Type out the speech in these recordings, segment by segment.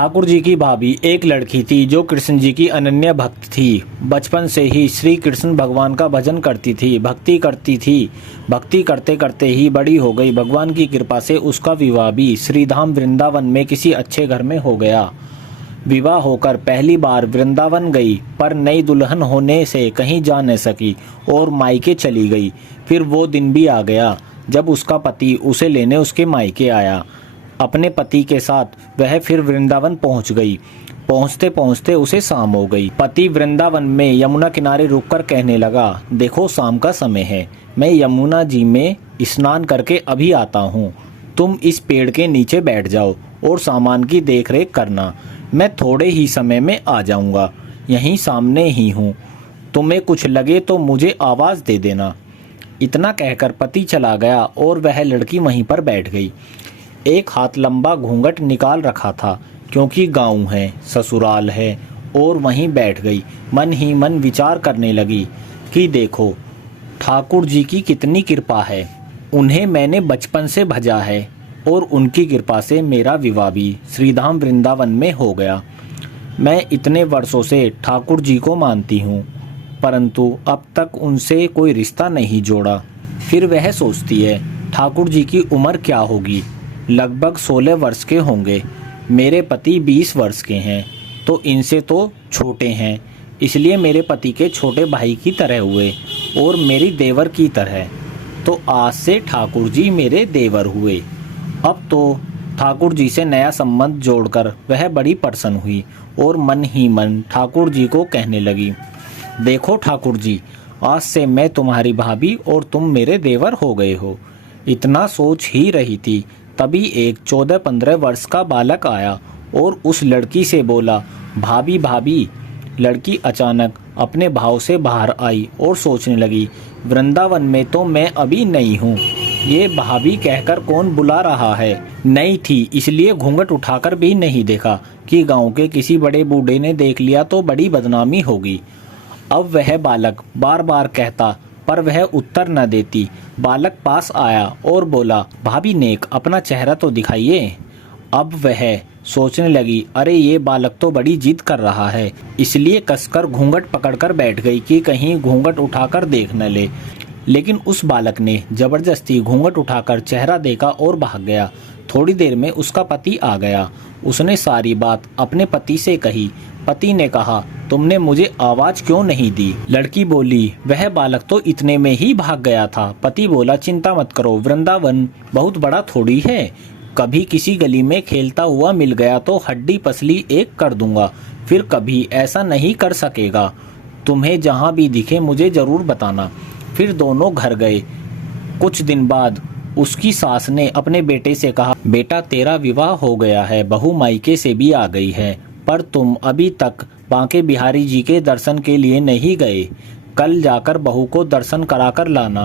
ठाकुर जी की भाभी एक लड़की थी जो कृष्ण जी की अनन्य भक्त थी। बचपन से ही श्री कृष्ण भगवान का भजन करती थी, भक्ति करती थी। भक्ति करते करते ही बड़ी हो गई। भगवान की कृपा से उसका विवाह भी श्रीधाम वृंदावन में किसी अच्छे घर में हो गया। विवाह होकर पहली बार वृंदावन गई, पर नई दुल्हन होने से कहीं जा न सकी और मायके चली गई। फिर वो दिन भी आ गया जब उसका पति उसे लेने उसके मायके आया। अपने पति के साथ वह फिर वृंदावन पहुंच गई। पहुंचते पहुंचते उसे शाम हो गई। पति वृंदावन में यमुना किनारे रुककर कहने लगा, देखो शाम का समय है, मैं यमुना जी में स्नान करके अभी आता हूँ। तुम इस पेड़ के नीचे बैठ जाओ और सामान की देखरेख करना। मैं थोड़े ही समय में आ जाऊँगा, यहीं सामने ही हूँ। तुम्हें कुछ लगे तो मुझे आवाज़ दे देना। इतना कहकर पति चला गया और वह लड़की वहीं पर बैठ गई। एक हाथ लंबा घूंघट निकाल रखा था, क्योंकि गांव है, ससुराल है, और वहीं बैठ गई। मन ही मन विचार करने लगी कि देखो ठाकुर जी की कितनी कृपा है। उन्हें मैंने बचपन से भजा है और उनकी कृपा से मेरा विवाह भी श्रीधाम वृंदावन में हो गया। मैं इतने वर्षों से ठाकुर जी को मानती हूँ, परंतु अब तक उनसे कोई रिश्ता नहीं जोड़ा। फिर वह सोचती है, ठाकुर जी की उम्र क्या होगी? लगभग 16 वर्ष के होंगे। मेरे पति 20 वर्ष के हैं, तो इनसे तो छोटे हैं, इसलिए मेरे पति के छोटे भाई की तरह हुए और मेरी देवर की तरह। तो आज से ठाकुर जी मेरे देवर हुए। अब तो ठाकुर जी से नया संबंध जोड़कर वह बड़ी प्रसन्न हुई और मन ही मन ठाकुर जी को कहने लगी, देखो ठाकुर जी, आज से मैं तुम्हारी भाभी और तुम मेरे देवर हो गए हो। इतना सोच ही रही थी, तभी एक 14-15 वर्ष का बालक आया और उस लड़की से बोला, भाभी भाभी। लड़की अचानक अपने भाव से बाहर आई और सोचने लगी, वृंदावन में तो मैं अभी नई हूँ, ये भाभी कहकर कौन बुला रहा है। नई थी इसलिए घूंघट उठाकर भी नहीं देखा कि गांव के किसी बड़े बूढ़े ने देख लिया तो बड़ी बदनामी होगी। अब वह बालक बार बार कहता, पर वह उत्तर न देती। बालक पास आया और बोला, भाभी नेक, अपना चेहरा तो दिखाइए। अब वह सोचने लगी, अरे ये बालक तो बड़ी जिद कर रहा है, इसलिए कसकर घूंघट पकड़कर बैठ गई कि कहीं घूंघट उठाकर देख न ले। लेकिन उस बालक ने जबरदस्ती घूंघट उठाकर चेहरा देखा और भाग गया। थोड़ी देर में उसका पति आ गया। उसने सारी बात अपने पति से कही। पति ने कहा, तुमने मुझे आवाज क्यों नहीं दी? लड़की बोली, वह बालक तो इतने में ही भाग गया था। पति बोला, चिंता मत करो, वृंदावन बहुत बड़ा थोड़ी है। कभी किसी गली में खेलता हुआ मिल गया तो हड्डी पसली एक कर दूंगा, फिर कभी ऐसा नहीं कर सकेगा। तुम्हें जहाँ भी दिखे मुझे जरूर बताना। फिर दोनों घर गए। कुछ दिन बाद उसकी सास ने अपने बेटे से कहा, बेटा तेरा विवाह हो गया है, बहू मायके से भी आ गई है, पर तुम अभी तक बांके बिहारी जी के दर्शन के लिए नहीं गए। कल जाकर बहू को दर्शन कराकर लाना।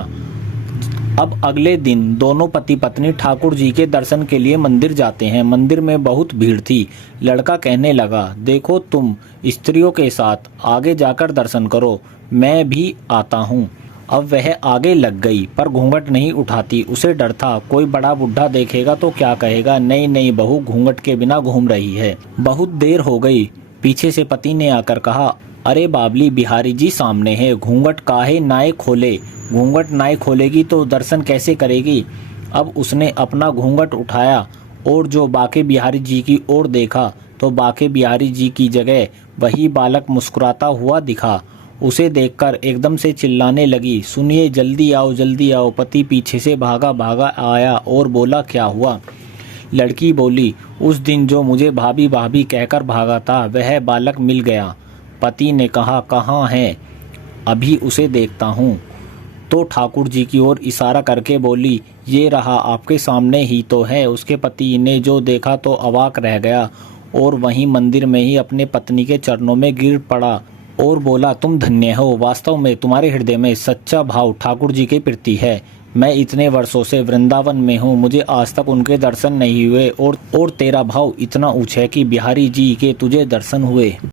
अब अगले दिन दोनों पति पत्नी ठाकुर जी के दर्शन के लिए मंदिर जाते हैं। मंदिर में बहुत भीड़ थी। लड़का कहने लगा, देखो तुम स्त्रियों के साथ आगे जाकर दर्शन करो, मैं भी आता हूँ। अब वह आगे लग गई, पर घूंघट नहीं उठाती। उसे डर था, कोई बड़ा बुढ़ा देखेगा तो क्या कहेगा, नई नई बहू घूंघट के बिना घूम रही है। बहुत देर हो गई। पीछे से पति ने आकर कहा, अरे बाबली, बिहारी जी सामने है, घूंघट काहे नाए खोले? घूंघट नाए खोलेगी तो दर्शन कैसे करेगी? अब उसने अपना घूंघट उठाया और जो बांके बिहारी जी की ओर देखा तो बांके बिहारी जी की जगह वही बालक मुस्कुराता हुआ दिखा। उसे देखकर एकदम से चिल्लाने लगी, सुनिए, जल्दी आओ जल्दी आओ। पति पीछे से भागा भागा आया और बोला, क्या हुआ? लड़की बोली, उस दिन जो मुझे भाभी भाभी कहकर भागा था वह बालक मिल गया। पति ने कहा, कहाँ है? अभी उसे देखता हूँ। तो ठाकुर जी की ओर इशारा करके बोली, ये रहा, आपके सामने ही तो है। उसके पति ने जो देखा तो अवाक रह गया और वहीं मंदिर में ही अपने पत्नी के चरणों में गिर पड़ा और बोला, तुम धन्य हो, वास्तव में तुम्हारे हृदय में सच्चा भाव ठाकुर जी के प्रति है। मैं इतने वर्षों से वृंदावन में हूँ, मुझे आज तक उनके दर्शन नहीं हुए और तेरा भाव इतना ऊंचा है कि बिहारी जी के तुझे दर्शन हुए।